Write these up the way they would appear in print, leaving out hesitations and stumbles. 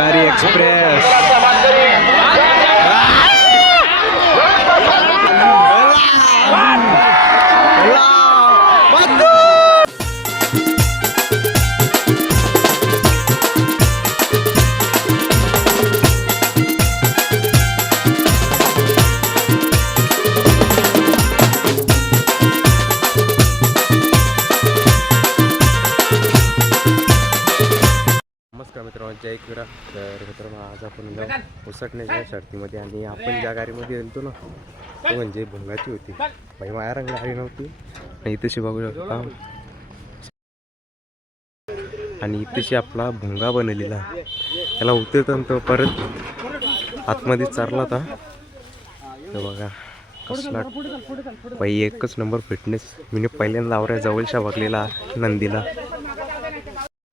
तुतारी एक्सप्रेस नमस्कार मित्रांनो, जय किरा. तर मित्रांनो, आज आपण उसटण्याच्या शर्तीमध्ये आणि आपण ज्या गाडीमध्ये गेलतो ना तो म्हणजे भुंगाची होती. बाई माया रंग गाडी नव्हती आणि इथेशी बघू शकता आणि इथेशी आपला भुंगा बनवलेला. त्याला उतरताना तो परत आतमध्ये चालला होता. तर बघा कसला बाई एकच नंबर फिटनेस. मी पहिल्यांदा आवऱ्या जवळच्या बघलेला नंदीला.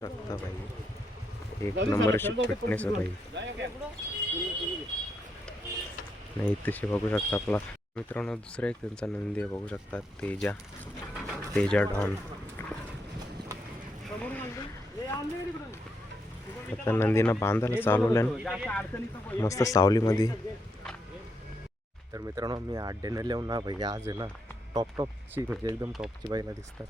बघता बाई एक नंबर अशी फिटनेस आहे बाई. नाही तशी बघू शकता आपला मित्रांनो दुसरा एक त्यांचा नंदी आहे, बघू शकता तेजा डॉन. आता नंदीनं बांधायला चालवलं मस्त सावलीमध्ये. तर मित्रांनो मी आड्यानं लिहून ना भाई आज आहे ना टॉपची म्हणजे एकदम टॉपची बाईला दिसतात.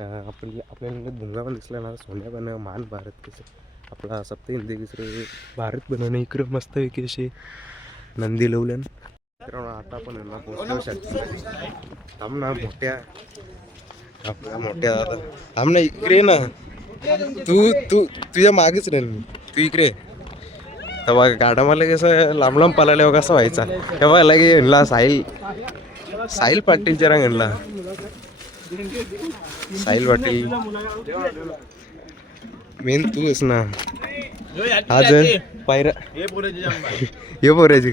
आपल्याला भुंगा पण दिसला ना, सोन्या पण मान भारत कसं आपला सप्त हिंदी दुसरे भारत बनवणे इकडं मस्त पैकी असे नंदी लवलन. मित्रांनो आता आपण ना पोचलो शकतो. थांब ना मोठ्या आपल्या मोठ्या थांब ना इकडे ना. तुझ्या मागेच राहील मी, तू इकडे. तेव्हा गाडा मला कसं लांब लांब पालायला कसं व्हायचा. तेव्हा लगे म्हणला साहिल पाटीलच्या रंग आणला. साहिल पाटील मेन तू आहेस ना आज पायरा हे पोरायची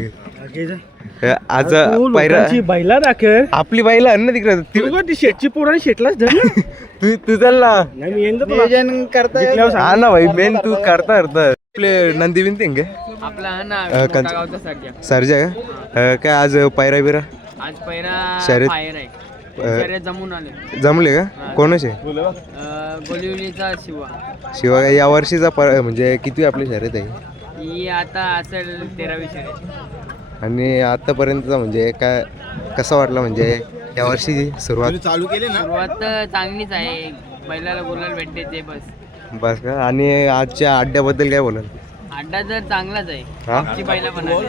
आज पायरा बैला दाखल आपली बाईला अन्न तिकडे शेटची पोराने शेटलाच तू चालला करता हा ना भाई मेन तू करता आपले नंदी बिनते का आपला सरजा का काय आज पायरा बिरा आज पहिला शर्यत जमून आले. जमले का कोणाचे गोलिवलीचा शिवा या वर्षीचा म्हणजे किती आपली शर्यत आहे ही आता असेल 13वी शर्यत. आणि आतापर्यंतचा म्हणजे काय कसा वाटला म्हणजे या वर्षी सुरुवात चालू केली ना. सुरुवात चांगलीच आहे, बैलाला बोलायला भेटते ते बस का. आणि आजच्या अड्ड्याबद्दल काय बोलाल. अड्डा तर चांगलाच आहे, हा आमची बैला पण आहे.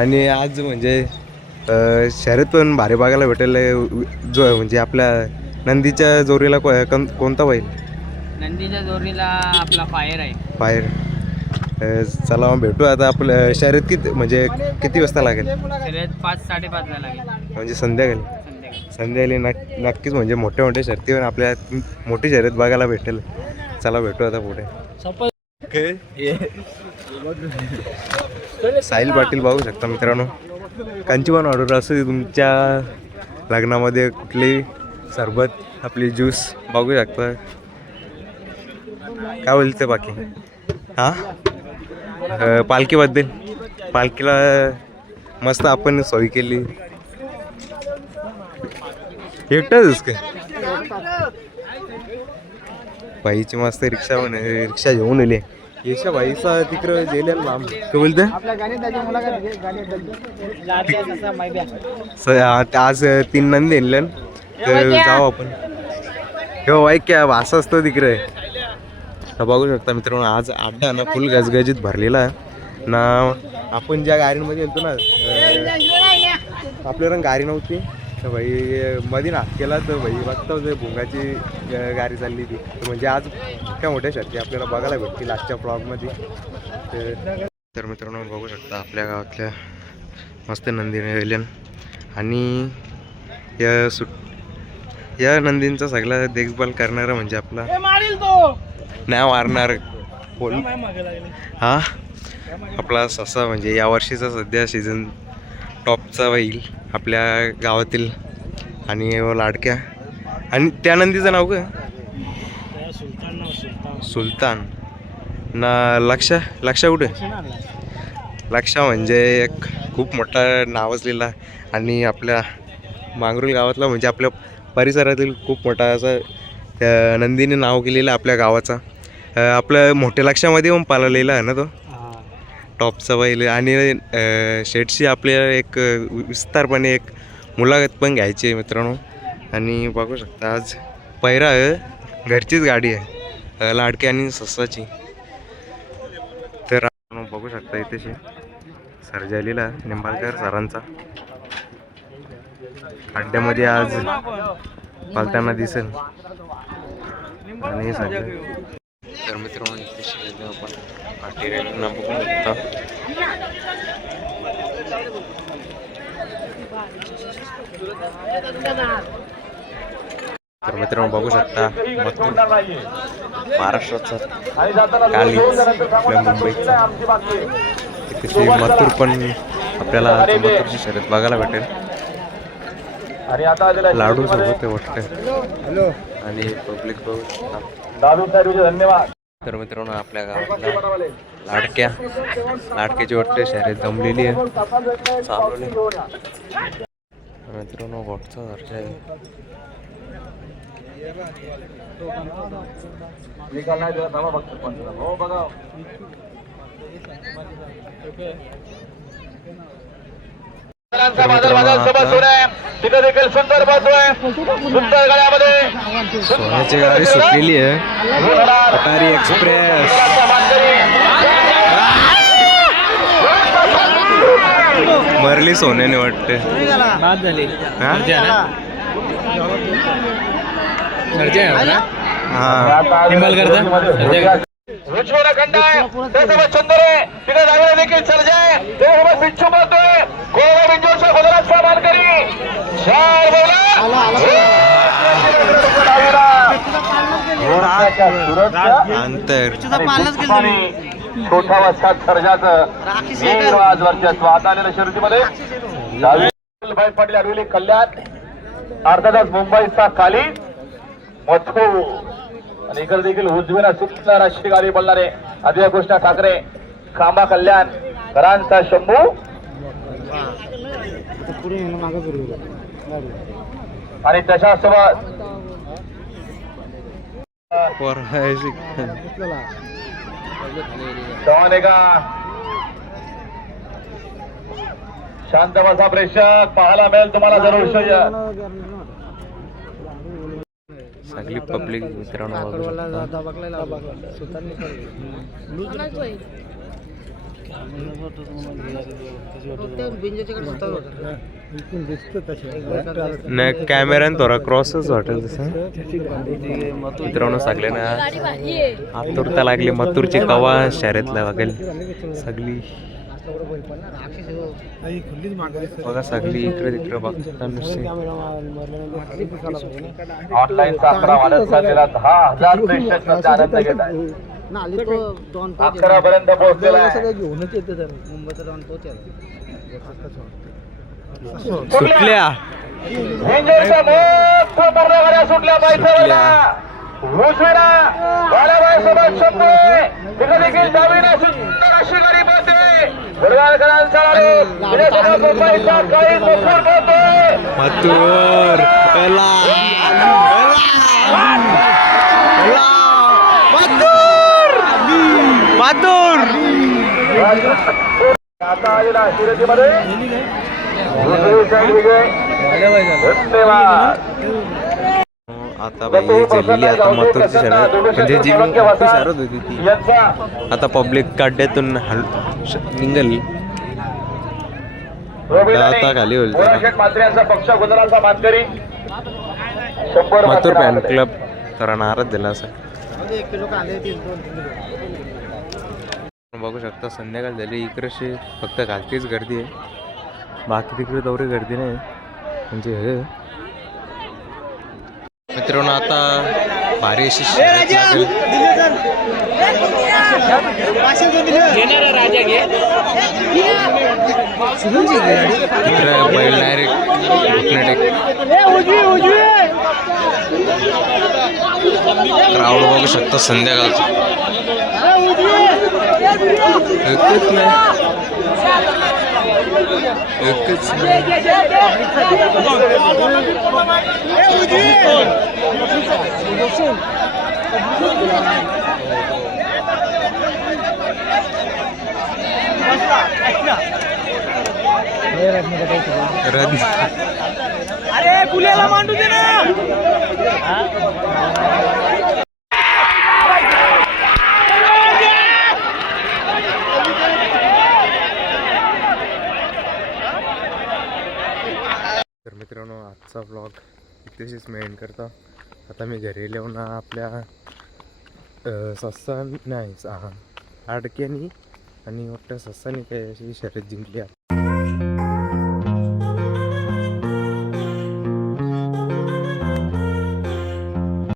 आणि आज म्हणजे शर्यत पण भारी बघायला भेटेल. जो म्हणजे आपल्या नंदीच्या जोरीला कोणता बैल. नंदीच्या जोरीला आपला फायर आहे. फायर. चला मग भेटू आता. आपलं शर्यत किती वाजता लागेल. शर्यत 5-5:30 ला लागेल म्हणजे संध्याकाळी नक्कीच म्हणजे मोठ्या शर्यतीवर आपल्या मोठी शर्यत बघायला भेटेल. चला भेटू आता पुढे. साहिल पाटील बघू शकता मित्रांनो. कांची पण ऑर्डर असते तुमच्या लग्नामध्ये कुठली सरबत आपली ज्यूस बघू शकता. काय बोलते बाकी हां पालखीला मस्त आपण सोय केली. एकटाच का बाईची मस्त रिक्षा घेऊन आली. येशा बाईचा तिकडं गेले लांब. काय बोलते आज 3 नंदी आणलं तर जाऊ आपण. हो ऐक क्या वास असतो तिकडे. बघू शकता मित्रांनो आज अड्डा ना फुल गजगजीत भरलेला ना. आपण ज्या गाडीमध्ये गेलतो ना आपल्याला गाडी नव्हती तर भाई मध्ये हात केला तर भाई बघता भुंगाची गाडी चालली ती. म्हणजे आज मोठ्या शर्ती आपल्याला बघायला भेटतील आजच्या ब्लॉगमध्ये. तर मित्रांनो बघू शकता आपल्या गावातल्या मस्त नंदी गेल्यान. आणि या नंदींचा सगळा देखभाल करणारा म्हणजे आपला नाही मारणार हा आपला ससा. म्हणजे या वर्षीचा सध्या सीझन टॉपचा होईल आपल्या गावातील. आणि लाडक्या आणि त्या नंदीचं नाव का सुलतान ना. लक्षा कुठे लक्षा म्हणजे एक खूप मोठा नावाजलेला आणि आपल्या मांगरुल गावातला म्हणजे आपल्या परिसरातील खूप मोठा असा नंदीने नाव केलेलं आपल्या गावाचा. आपल्या मोठ्या लक्षामध्ये पण पाळलेला आहे ना तो. टॉपचा बैल आणि शेटशी आपल्याला एक विस्तारपणे एक मुलाखत पण घ्यायची आहे मित्रांनो. आणि बघू शकता आज पैरा आहे, घरचीच गाडी आहे, लाडकी आणि ससाची. तर आपण बघू शकता इथे सर्जालीला निंबाळकर सरांचा अड्ड्यामध्ये आज पालताना दिसेल. आणि सगळं तर मित्रांनो इथे आपण आटेऱ्यांना बघू शकता. तर मित्रांनो बघू शकता मथुर महाराष्ट्राचा कालीच आपल्या मुंबईचा. तिथे मथुर पण आपल्याला मथुरची शर्यत बघायला भेटेल. लाडू सोबत वाटतं आणि पब्लिक बघू शकता. तर मित्रांनो आपल्या गावातल्या लाडक्याची वाटते शर्यत जमलेली आहे, चालवली. मित्रांनो वॉटचा दर्जा आहे. सोन्याची गाडी सुटलेली आहे, अटारी एक्सप्रेस. मरली सोन्याने वाटते. अंतर छोटा वस्तात सर्जाचं आज वर्चस्व आता आलेल्या शर्यतीमध्ये भाई पाटील आडविले कल्याण, अर्थातच मुंबईचा काली मथू आणि इकडे देखील उजवीला सुंदर राष्ट्रीय गाडी बोलणारे अजय कृष्णा ठाकरे, खांबा कल्याण घरांचा शंभू आणि त्याच्यासोबत शांत बसा प्रेक्षक, पाहायला मिळेल तुम्हाला जरूर. सगळी पब्लिक मित्रांनो नाही कॅमेऱ्यान थोडा क्रॉसच वाटेल तसं. मित्रांनो सगळ्यांना आतुरता लागली मथुरची कवा शर्यतला बघेल सगळी. बघा सगळी इकडे तिकडे बघतात नुसते. ऑनलाईनचा आकडा वाढत चाललेला 10,000 प्रेक्षक आनंद घेत आहे. 11 पर्यंत पोहोचलेला आहे. सुटल्या सुटल्या पाहिजे उजवीला बालाबाईसोबत शंभू तिकडे देखील डावीला सुंदर अशी गाडी पळते. गुरवारकरांचा मुंबईचा काही मथुर पळतोय. मथुर आता आलेला शर्यतीमध्ये धन्यवाद. आता बाई झालेली आता मथुरची शर्यत म्हणजे जी शर्यत होती ती आता पब्लिक काड्यातून निघाली. आता खाली होईल मथुर फॅन क्लब तर नाराज झाला असं बघू शकता. संध्याकाळ झाली इकडे फक्त घालतीच गर्दी आहे, बाकी तिकडे तेवढी गर्दी नाही. म्हणजे हे मित्रांनो आता भारी अशी शर्यत लागेल. तिकडे बैल डायरेक्ट क्राऊड बघू शकता संध्याकाळचं. एकच नाही अरे पुण्याला मांडू दे ना. तर मित्रांनो आजचा व्लॉग इथेच मी एंड करतो. आता मी घरी येऊन आपल्या सस्सा नाही आडक्यानी आणि मोठ्या सस्सानी त्याची शर्यत जिंकली.